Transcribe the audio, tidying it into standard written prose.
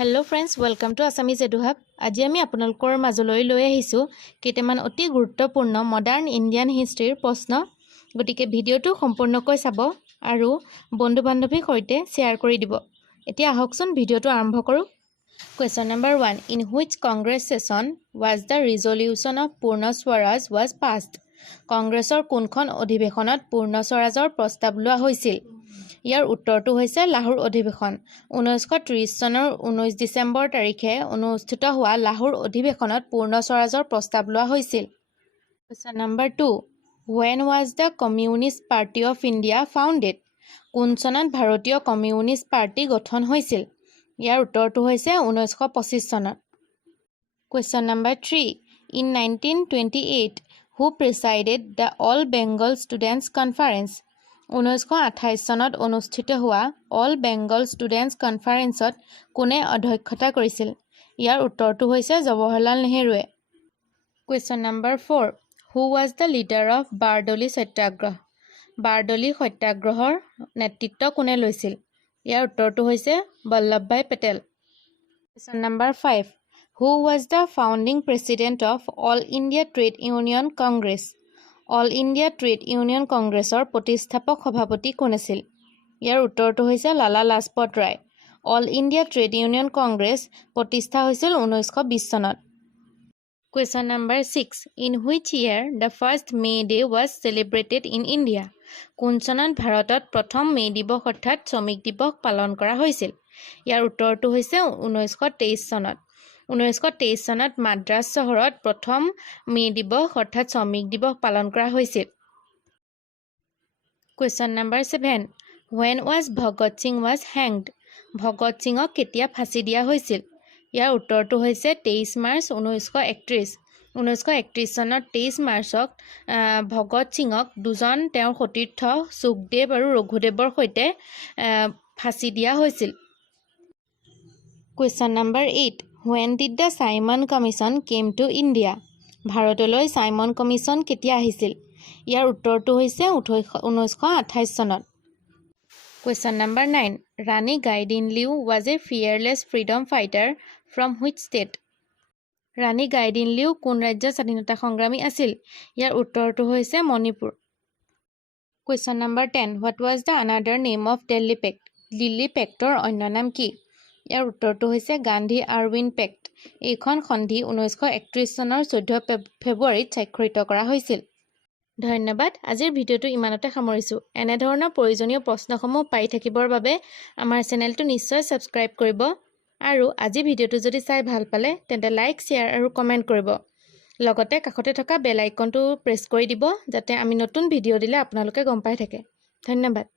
Hello friends, welcome to Assamese Eduhub. আজি আমি আপোনালোকৰ মাজলৈ লৈ আহিছো কেইটামান অতি গুৰুত্বপূৰ্ণ মডাৰ্ন ইণ্ডিয়ান হিষ্ট্ৰীৰ প্ৰশ্ন গতিকে ভিডিওটো সম্পূৰ্ণকৈ চাব আৰু বন্ধু-বান্ধৱীৰ সৈতে শেয়াৰ কৰি দিব এতিয়া আহকচোন ভিডিওটো আৰম্ভ কৰো Question number 1 In which Congress session was the resolution of Purna Swaraj was passed Congressৰ কোনখন অধিৱেশনত পূৰ্ণ স্বৰাজৰ প্ৰস্তাৱ লোৱা হৈছিল ইয়াৰ উত্তৰটো হৈছে লাহোৰ অধিৱেশন 1930 চনৰ 19 ডিসেম্বৰ তাৰিখে অনুষ্ঠিত হোৱা লাহোৰ অধিৱেশনত পূৰ্ণ স্বৰাজৰ প্ৰস্তাৱ লোৱা হৈছিল Question number 2 When was the Communist Party of India founded কোন চনত ভাৰতীয় কমিউনিষ্ট পাৰ্টি গঠন হৈছিল ইয়াৰ উত্তৰটো হৈছে 1925 চনত Question number 3 In 1928 who presided the All Bengal Students Conference 1928 চনত অনুষ্ঠিত হোৱা অল বেংগল ষ্টুডেণ্টছ কনফাৰেন্সত কোনে অধ্যক্ষতা কৰিছিল ইয়াৰ উত্তৰটো হৈছে জৱাহৰলাল নেহৰুৱে Question number 4 Who was the leader of Bardoli Satyagrah Bardoli Satyagrahৰ নেতৃত্ব কোনে লৈছিল ইয়াৰ উত্তৰটো হৈছে Vallabhbhai Patel Question number 5 Who was the founding president of All India Trade Union Congress All India Trade Union Congressৰ প্ৰতিষ্ঠাপক সভাপতি কোন আছিল ইয়াৰ উত্তৰটো হৈছে Lala Lajpat Rai All India Trade Union Congress প্ৰতিষ্ঠা হৈছিল 1920 চনত Question number 6 In which year the first May Day was celebrated in India কোন চনত ভাৰতত প্ৰথম মে দিৱস অৰ্থাৎ শ্ৰমিক দিৱস পালন কৰা হৈছিল ইয়াৰ উত্তৰটো হৈছে 1923 চনত 1923 চনত মাদ্ৰাজ চহৰত প্ৰথম মে দিৱস অৰ্থাৎ শ্ৰমিক দিৱস পালন কৰা হৈছিল Question number 7 When was Bhagat Singh was hanged Bhagat Singhক কেতিয়া ফাঁচি দিয়া হৈছিল ইয়াৰ উত্তৰটো হৈছে 23 মাৰ্চ 1931 1931 চনত 23 মাৰ্চক ভগত সিংক দুজন তেওঁৰ সতীৰ্থ সুখদেৱ আৰু ৰঘুদেৱৰ সৈতে ফাঁচি দিয়া হৈছিল Question number 8 When did the Simon Commission came to India ভাৰতলৈ সাইমন কমিছন কেতিয়া আহিছিল ইয়াৰ উত্তৰটো হৈছে 1928 চনত Question number 9 Rani Gaidinliu was a fearless freedom fighter from which state Rani Gaidinliu কোন ৰাজ্যৰ স্বাধীনতা সংগ্ৰামী আছিল ইয়াৰ উত্তৰটো হৈছে Manipur Question number 10 What was the another name of Delhi Pact Delhi Pactৰ অন্য নাম কি ইয়াৰ উত্তৰটো হৈছে গান্ধী আৰউইন পেক্ট এইখন সন্ধি 1931 চনৰ 14 ফেব্ৰুৱাৰীত স্বাক্ষৰিত কৰা হৈছিল ধন্যবাদ আজিৰ ভিডিওটো ইমানতে সামৰিছো এনে ধৰণৰ প্ৰয়োজনীয় প্ৰশ্নসমূহ পাই থাকিবৰ বাবে আমাৰ চেনেলটো নিশ্চয় সাবস্ক্ৰাইব কৰিব আৰু আজি ভিডিওটো যদি চাই ভাল পালে তেন্তে লাইক শেয়াৰ আৰু কমেন্ট কৰিব লগতে কাষতে থকা বেল আইকনটো প্ৰেছ কৰি দিব যাতে আমি নতুন ভিডিও দিলে আপোনালোকে গম পাই থাকে ধন্যবাদ